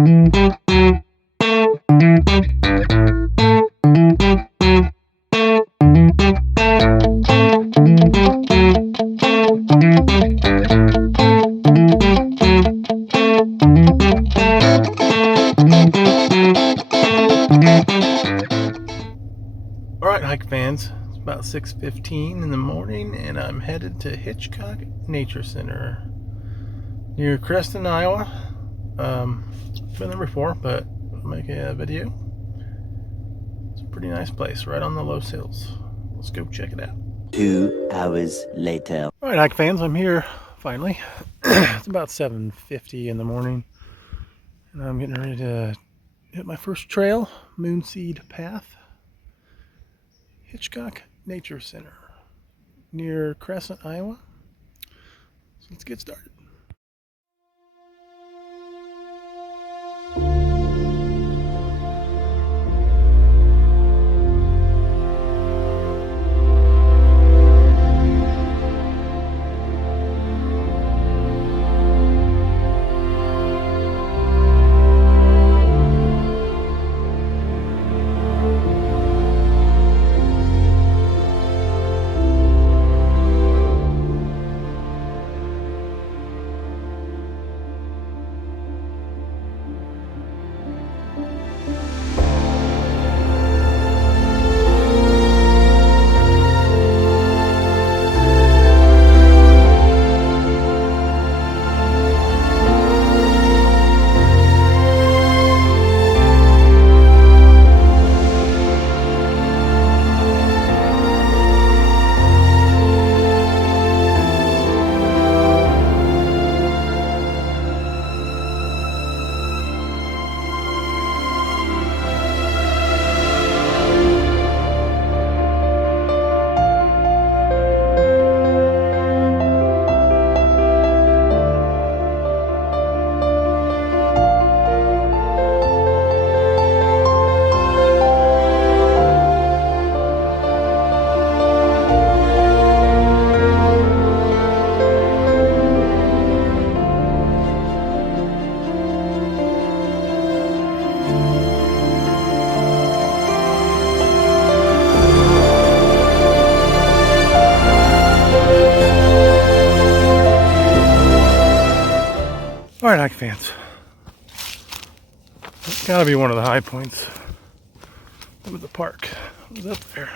Alright, hike fans, it's about 6:15 in the morning and I'm headed to Hitchcock Nature Center near Creston, Iowa. Been there before, but I'll make a video. It's a pretty nice place right on the Loess Hills. Let's go check it out. 2 hours later. Alright, hike fans, I'm here finally. It's about 7:50 in the morning and I'm getting ready to hit my first trail, Moonseed Path. Hitchcock Nature Center near Crescent, Iowa. So let's get started. Alright, hike fans. It's gotta be one of the high points of the park. It was up there.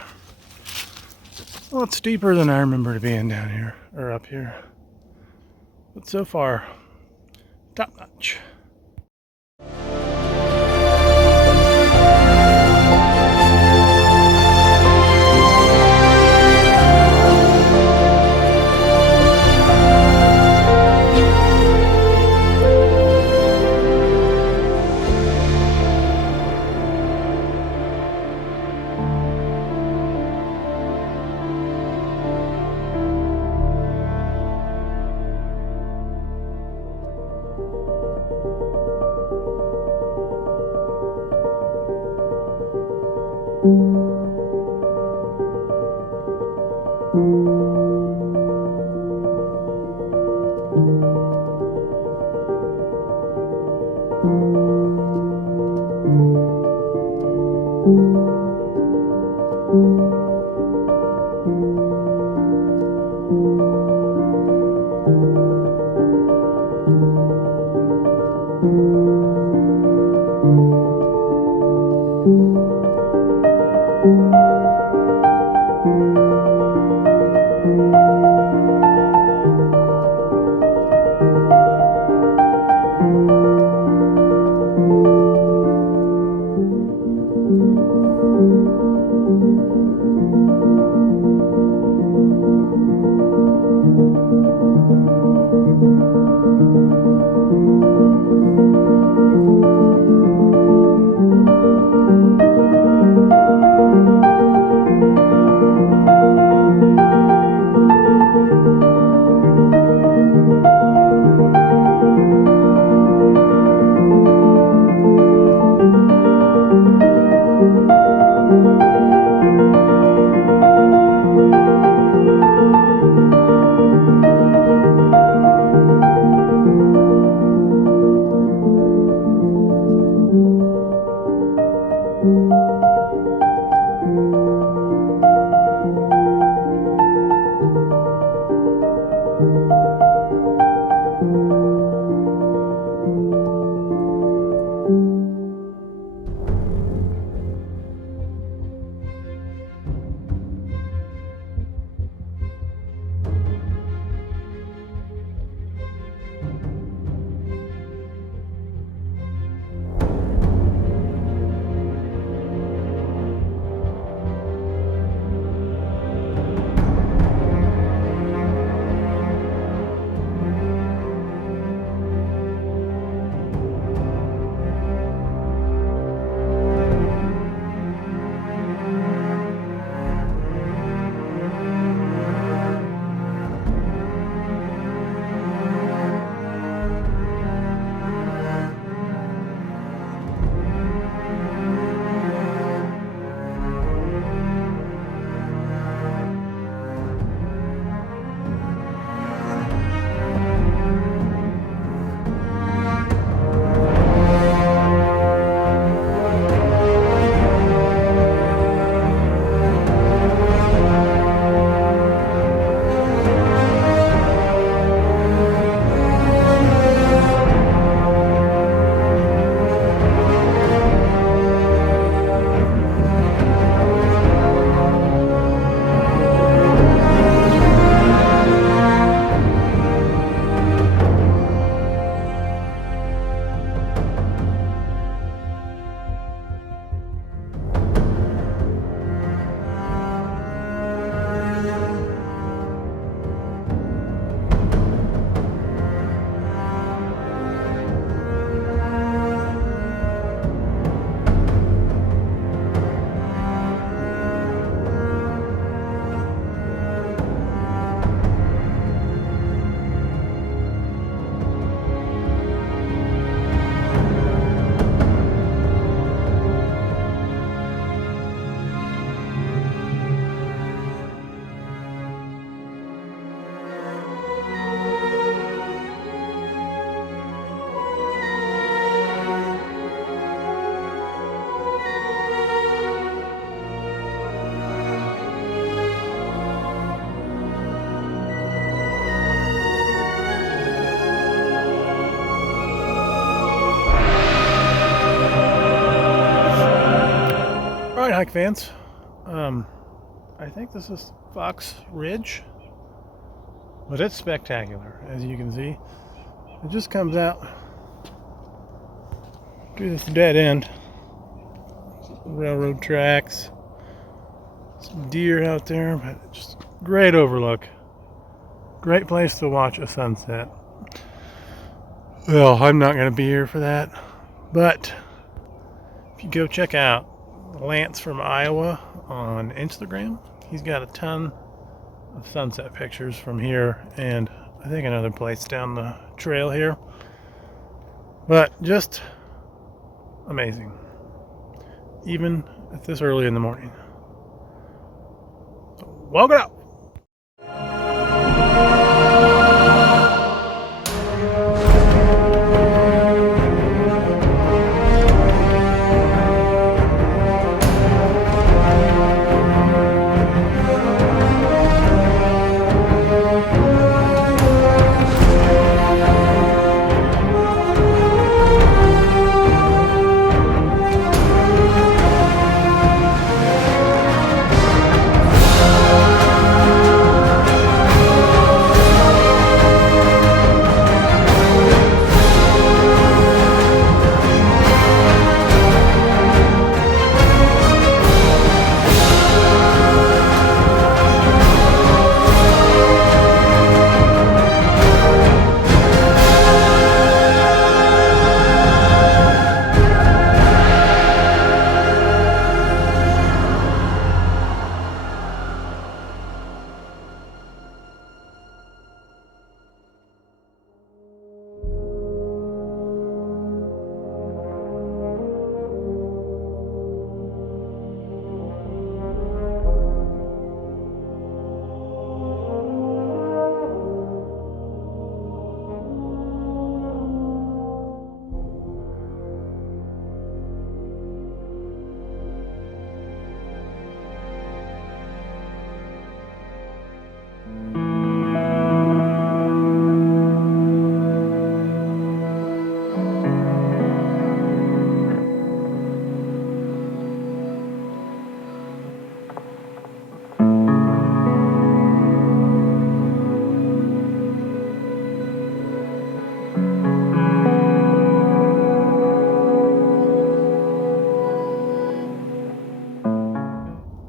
Well, it's steeper than I remember it being down here, or up here. But so far, top notch. fans. I think this is Fox Ridge, but it's spectacular, as you can see. It just comes out through this dead end. Railroad tracks, some deer out there, but just great overlook. Great place to watch a sunset. Well, I'm not going to be here for that, but if you go check out Lance from Iowa on Instagram, he's got a ton of sunset pictures from here and I think another place down the trail here. But just amazing, even at this early in the morning. So, walk it out.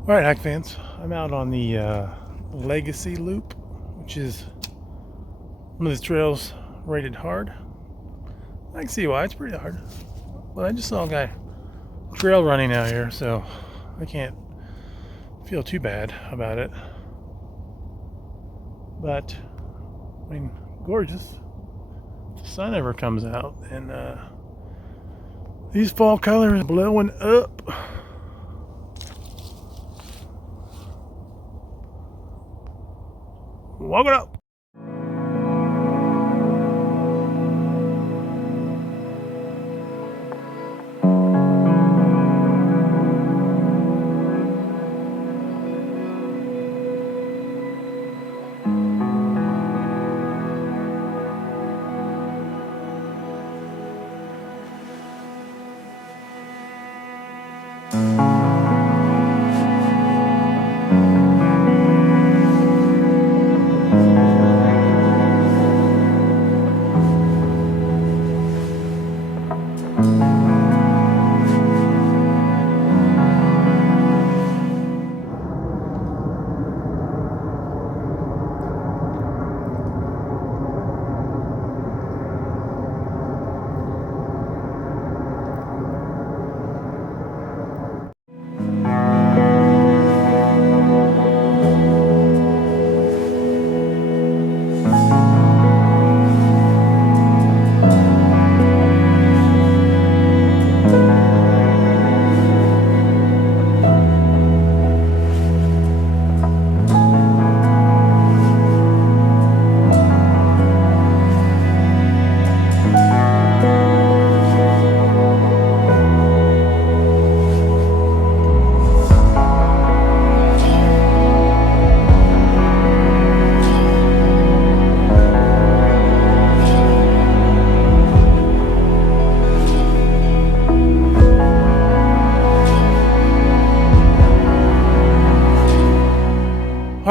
All right, hike fans, I'm out on the Legacy Loop, which is one of these trails rated hard. I can see why it's pretty hard, but I just saw a guy trail running out here, so I can't feel too bad about it. But I mean, gorgeous. If the sun ever comes out, and these fall colors blowing up. Walk it up.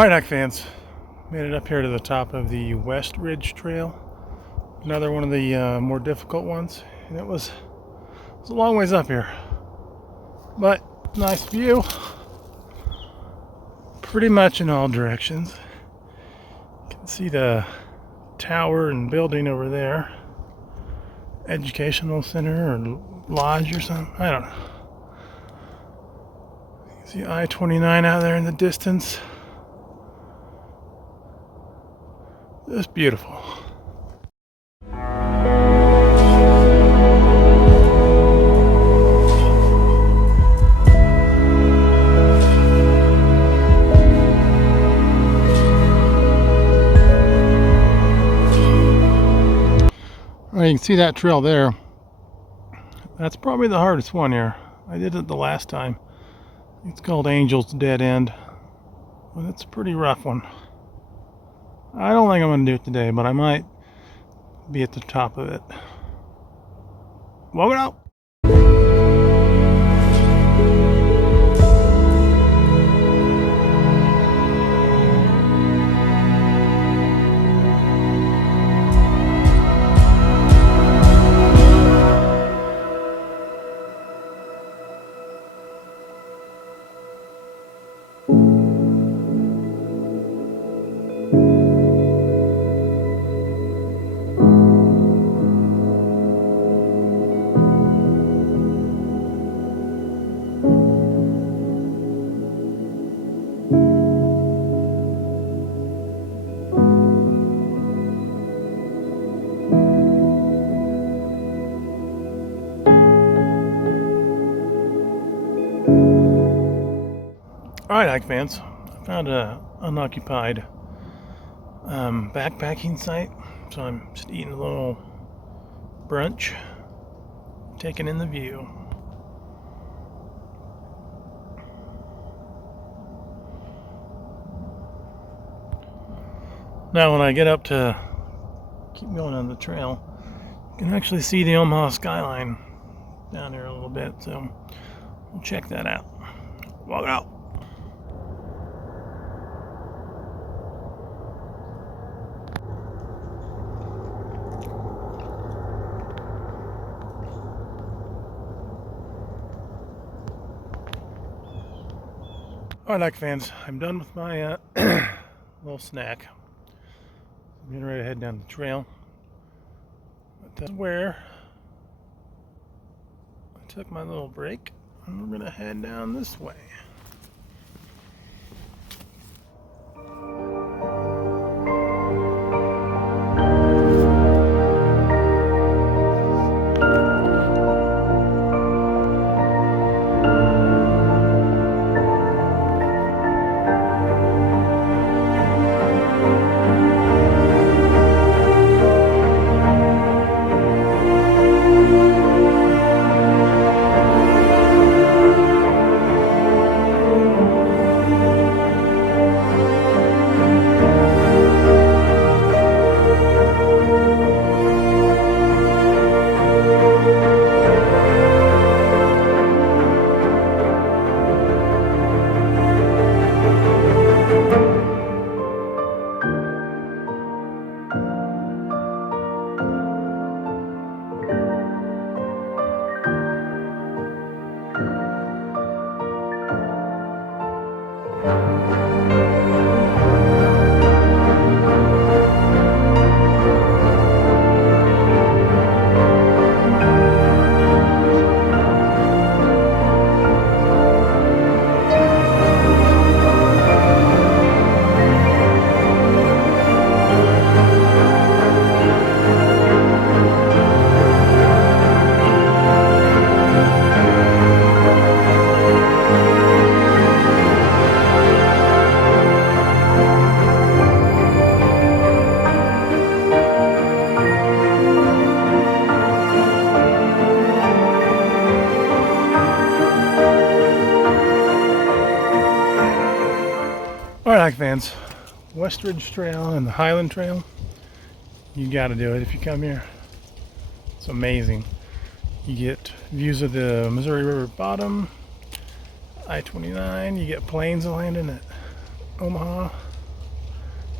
Alright, hike fans, made it up here to the top of the West Ridge Trail. Another one of the more difficult ones. And it was a long ways up here. But nice view. Pretty much in all directions. You can see the tower and building over there. Educational center or lodge or something. I don't know. You can see I-29 out there in the distance. Just beautiful. Well, you can see that trail there. That's probably the hardest one here. I did it the last time. It's called Angel's Dead End. But it's a pretty rough one. I don't think I'm going to do it today, but I might be at the top of it. Walk it out! Alright, hike fans, I found an unoccupied backpacking site, so I'm just eating a little brunch, taking in the view. Now when I get up to keep going on the trail, you can actually see the Omaha skyline down there a little bit, so we'll check that out. Walk it out! Alright, hike fans, I'm done with my little snack. I'm getting ready to head down the trail. But that's where I took my little break, and we're going to head down this way. Alright, hike fans, West Ridge Trail and the Highland Trail, you gotta do it if you come here. It's amazing. You get views of the Missouri River bottom, I-29, you get planes landing at Omaha.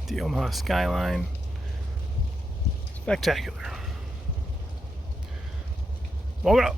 The Omaha skyline. Spectacular. Walk it up.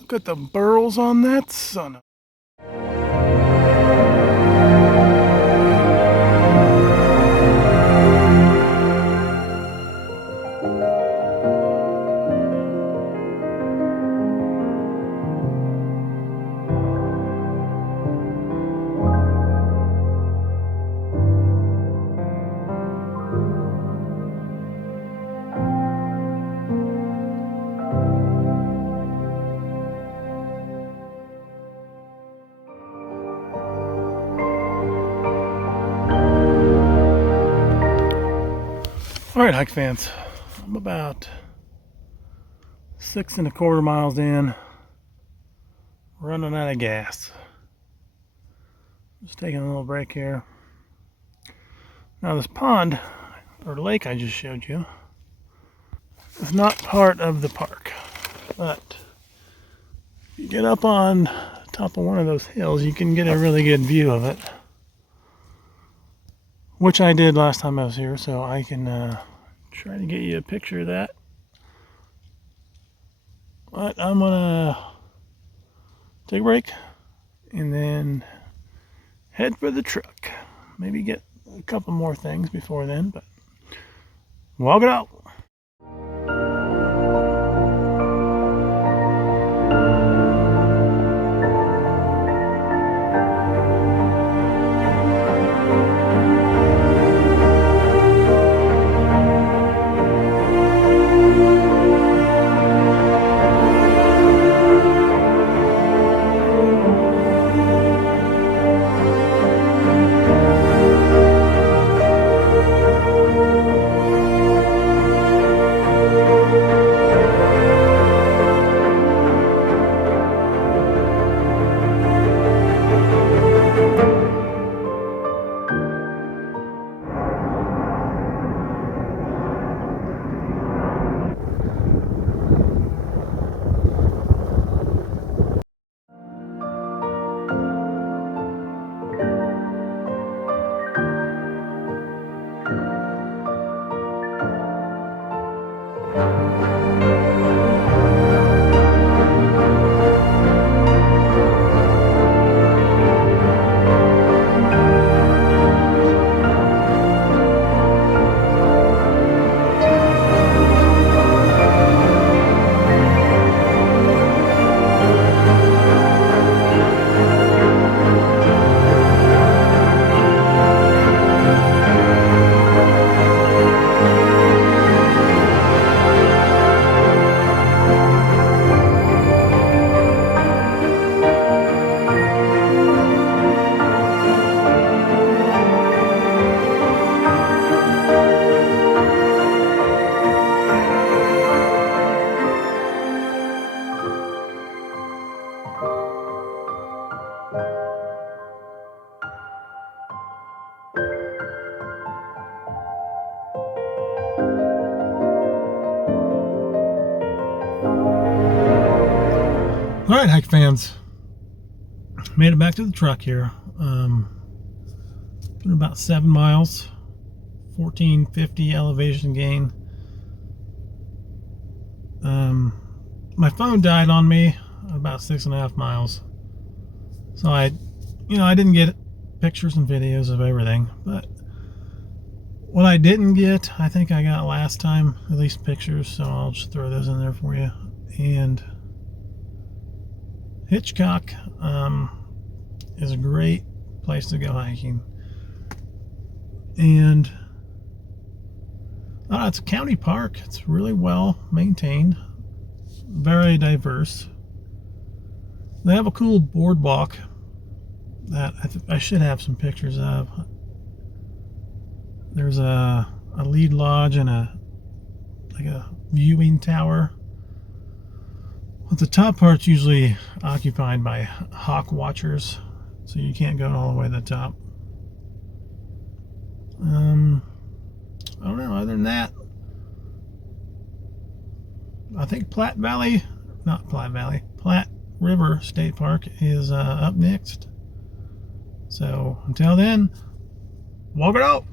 Look at the burls on that son of... All right, hike fans, I'm about 6¼ miles in, running out of gas. Just taking a little break here. Now this pond, or lake I just showed you, is not part of the park, but if you get up on top of one of those hills, you can get a really good view of it. Which I did last time I was here, so I can try to get you a picture of that. But I'm gonna take a break and then head for the truck. Maybe get a couple more things before then, but walk it out. All right, hike fans, made it back to the truck here. Been about 7 miles, 1450 elevation gain. My phone died on me about 6.5 miles, so I didn't get pictures and videos of everything, but what I didn't get, I think I got last time, at least pictures, so I'll just throw those in there for you. And Hitchcock is a great place to go hiking, and it's a county park. It's really well maintained, very diverse. They have a cool boardwalk that I should have some pictures of. There's a a lead lodge and a viewing tower. But the top part's usually occupied by hawk watchers, so you can't go all the way to the top. I don't know. Other than that, I think Platte River State Park is up next. So until then, walk it out.